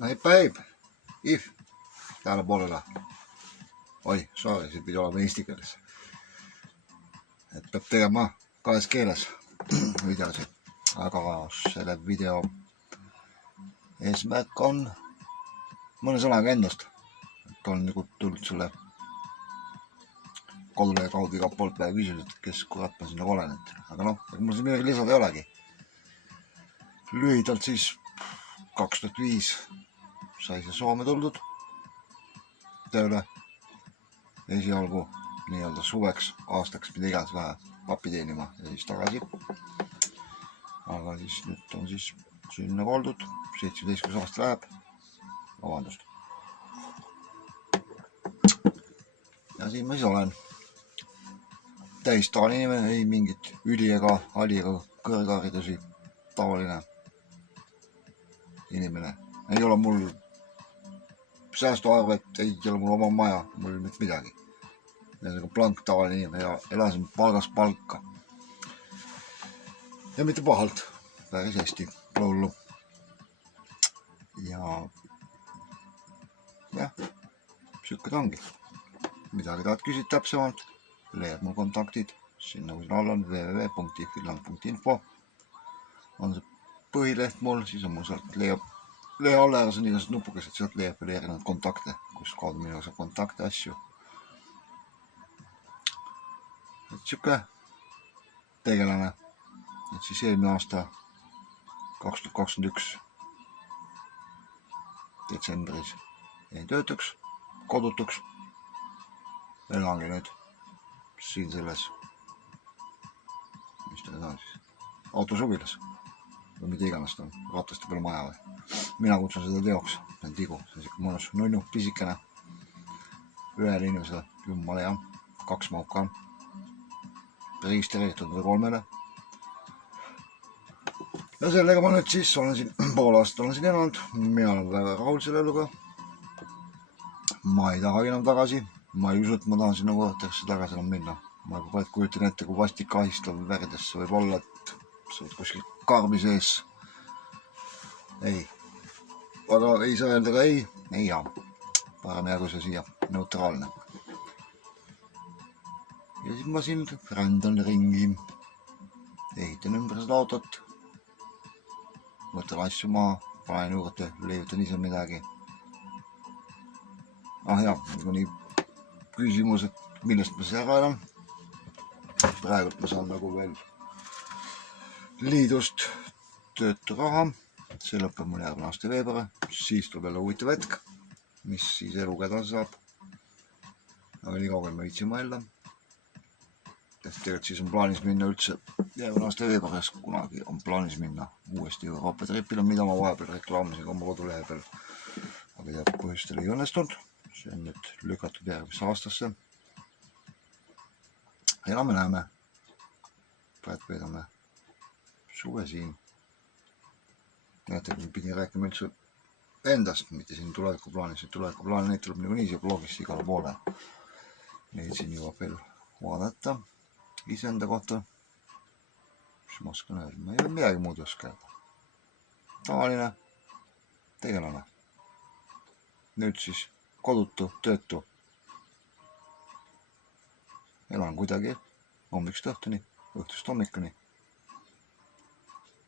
Heip, if, täällä puolella. Oi, sorry, see pidi olema eesti keeles. Et peab tegema kahes keeles videosid. Aga selle video eesmärk on mõne sõnaga endast. Et on nagu tulnud selle kodulehe kaudu igalt poolt päev küsinud, kes kurat ma sinna olen. Aga noh, mul siin midagi lisada ei olegi. Lühidalt siis 2005 sai see Soome tuldud tööle esialgu nii-öelda suveks, aastaks, mida iganes vähe pappi teenima ja siis tagasi. Aga siis nüüd on siis sinna koldud, 17 aasta läheb, vabandust. Ja siin ma siis olen täistavan inimene, ei mingit üli ega ali ega kõrgharidusi, tavaline inimene. Ei ole mul säästuarvet, ei ole mul oma maja, mul mitte midagi. Ja blank tavaline inimene ja elasin palgast palka. Ja mitte pahalt, päris hästi, hullu. Ja jah, siuke ta ongi. Midagi tahad küsida täpsemalt, leiad mul kontaktid, siin nagu siin all on www.iffinland.info. On see põhileht mul, siis on mul sealt lehe alla ääres on igased nupukesed, sealt leiab veel erinevad kontakte, kus kaudu minuga saab kontakte asju. Et siuke tegelane, et siis eelmine aasta 2021 detsembris jäin töötuks, kodutuks. Elangi nüüd siin selles, mis ta on siis, autosuvilas või mida iganes ta on, rataste peale maja või. Mina kutsun seda teoks, see on tigu, see on siuke mõnus nunnu, pisikene. Ühele inimesele, jummale ja 2 mauka. Registreeritud või 3-le. Ja sellega ma nüüd siis olen siin, pool aastat olen siin elanud. Mina olen väga rahul selle eluga. Ma ei tahagi enam tagasi. Ma ei usu, et ma tahan sinna kohtadesse tagasi enam minna. Ma juba kujutan ette, kui vastik ahistav värdesse võib olla, et sa oled kuskil karbi sees. Ei. Aga ei saa öelda ka ei jaa. Parem jäägu see siia neutraalne. Ja siis ma siin rändan ringi. Ehitan ümber seda autot. Võtan asju maa, panen juurde, leiutan ise midagi. Jah, nii küsimus, et millest ma see ära elan. Praegult ma saan nagu veel liidust töötu raha. See lõpeb mul järgmine aasta veebruar. Siis tuleb jälle huvitav hetk, mis siis eluga edasi saab. Aga nii kaugel ma viitsin mõelda. Tegelikult siis on plaanis minna üldse järgmine aasta veebruaris, kunagi on plaanis minna uuesti Euroopa tripile, mida ma vahepeal reklaamisin oma kodulehe peal. Aga teab põhjustel ei õnnestunud. See on nüüd lükatud järgmisse aastasse. Elame näeme. Praegu veedame suve siin. Näete, kui pidin rääkima üldse endast, mitte siin tulevikuplaanis. Tulevikuplaan neid tuleb nii siia blogisse igale poole. Neid siin jõuab veel vaadata iseenda kohta. Mis ma oskan öelda? Ma ei ole midagi muud oska öelda. Tavaline tegelane. Nüüd siis kodutu, töötu. Elan kuidagi hommikust õhtuni, õhtust hommikuni.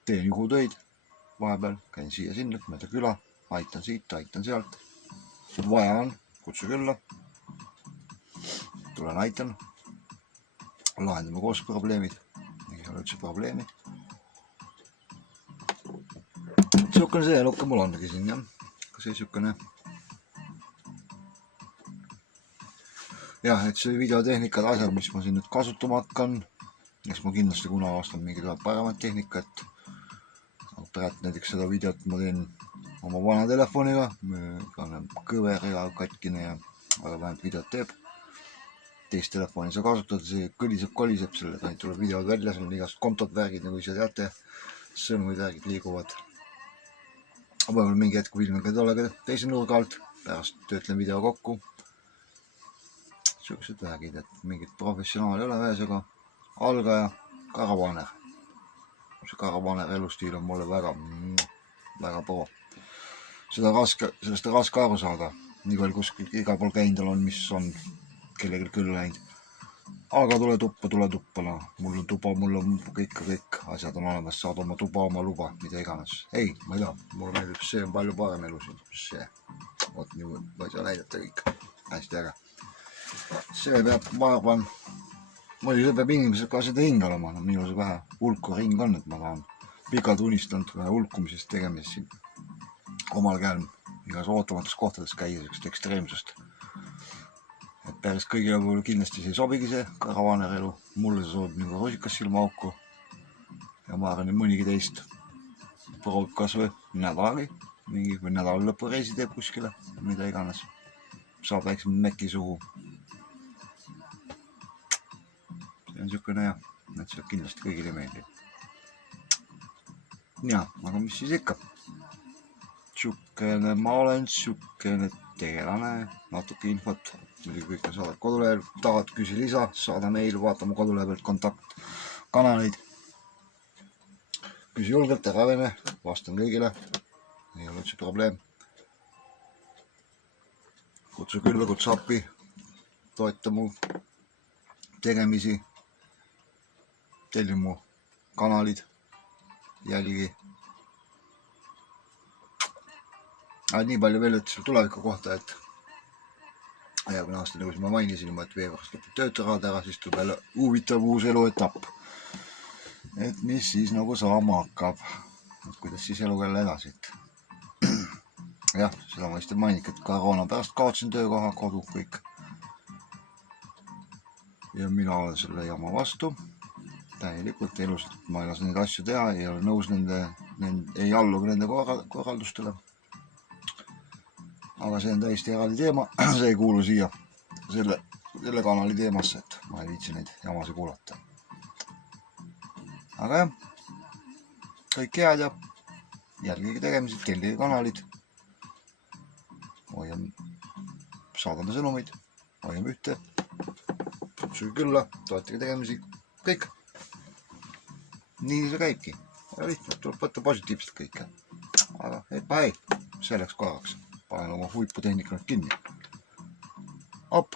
Teen juhutöid. Vahepeal käin siia sinna, mööda küla, aitan siit, aitan sealt. Vaja on, kutsu külla. Tulen aitan. Lahendame koos probleemid. Ei ole üldse probleemi. Siukene see eluke mul ongi siin, jah. Ka see siukene. Jah, et see videotehnikad asjad, mis ma siin nüüd kasutama hakkan. Eks ma kindlasti kuna aastan mingi paremat tehnikat. Praegu näiteks seda videot ma teen oma vana telefoniga, kõver ja katkine ja aga vähemalt videot teeb. Teist telefoni sa kasutad, see koliseb sellega, et tuleb videod välja, seal on igast kontod värgid, nagu ise teate, sõnumid värgid liiguvad. Võib-olla mingi hetk filmin ka tollega teise nurga alt, pärast töötlen video kokku. Siuksed värgid, et mingit professionaal ei ole väesega, algaja, karavaner. See karavaner elustiil on mulle väga pro. sellest on raske aru saada. Nii palju kuskil igal pool käindal on, mis on kellelgi küll läinud. Aga tule tuppa, no. Mul on tuba, mul on kõik asjad on olemas, saad oma tuba, oma luba, mida iganes. Ei, ma ei taha, mulle meeldib, see on palju parem elu siin. See, oot nii, ma ei saa näidata kõik. Hästi äge. See peab, ma arvan, muidugi see peab inimesed ka seda hing olema. No, minul see vähe hulku ring on, et ma tahan pikalt unistanud vähe hulkumisest tegemisest siin omal käel igas ootamatus kohtades käia sellist ekstreemsust. Et päris kõigile puhul kindlasti see ei sobigi see karavaner elu. Mulle see sobib nagu rusikas silmaauku. Ja ma arvan, et mõnigi teist proovib kas või nädali, mingi või nädala lõpu reisi teeb kuskile, mida iganes. Saab väiksem mäki suhu. See on niisugune jah, et see kindlasti kõigile meeldib. Ja, aga mis siis ikka? Siukene ma olen, siukene tegelane, natuke infot. Muidugi kõik on saadad kodulehel, tahad küsi lisa, saada meil, vaatame kodulehel pealt kontaktkanaleid. Küsi julgelt, ära vene, vastan kõigile, ei ole üldse probleem. Kutsu külla, kutsu appi, toeta mu tegemisi, telli mu kanalid, jälgi. Nii palju veel ütles tuleviku kohta, et järgmine aasta, nagu ma mainisin, et veebruaris lõpeb tööturad ära, siis tuleb jälle huvitav uus eluetapp. Et mis siis nagu saama hakkab, et kuidas siis elu jälle edasi. Jah, seda ma vist mainik, et koroona pärast kaotsin töökoha, kodu, kõik. Ja mina olen selle jama vastu. Täielikult elus, et ma ei lase neid asju teha, ei ole nõus ei allugi nende korraldustele. Aga see on täiesti eraldi teema, see ei kuulu siia selle kanali teemasse, et ma ei viitsi neid jamasi kuulata. Aga jah, kõik head ja jälgige tegemised, tellige kanalid. Saadame sõnumeid, hoiame ühte, kutsuge külla, toetage tegemisi, kõik. Nii see käibki, väga lihtne, tuleb võtta positiivselt kõike. Aga hei, selleks korraks. Panen oma huiputehnika nüüd kinni. Op!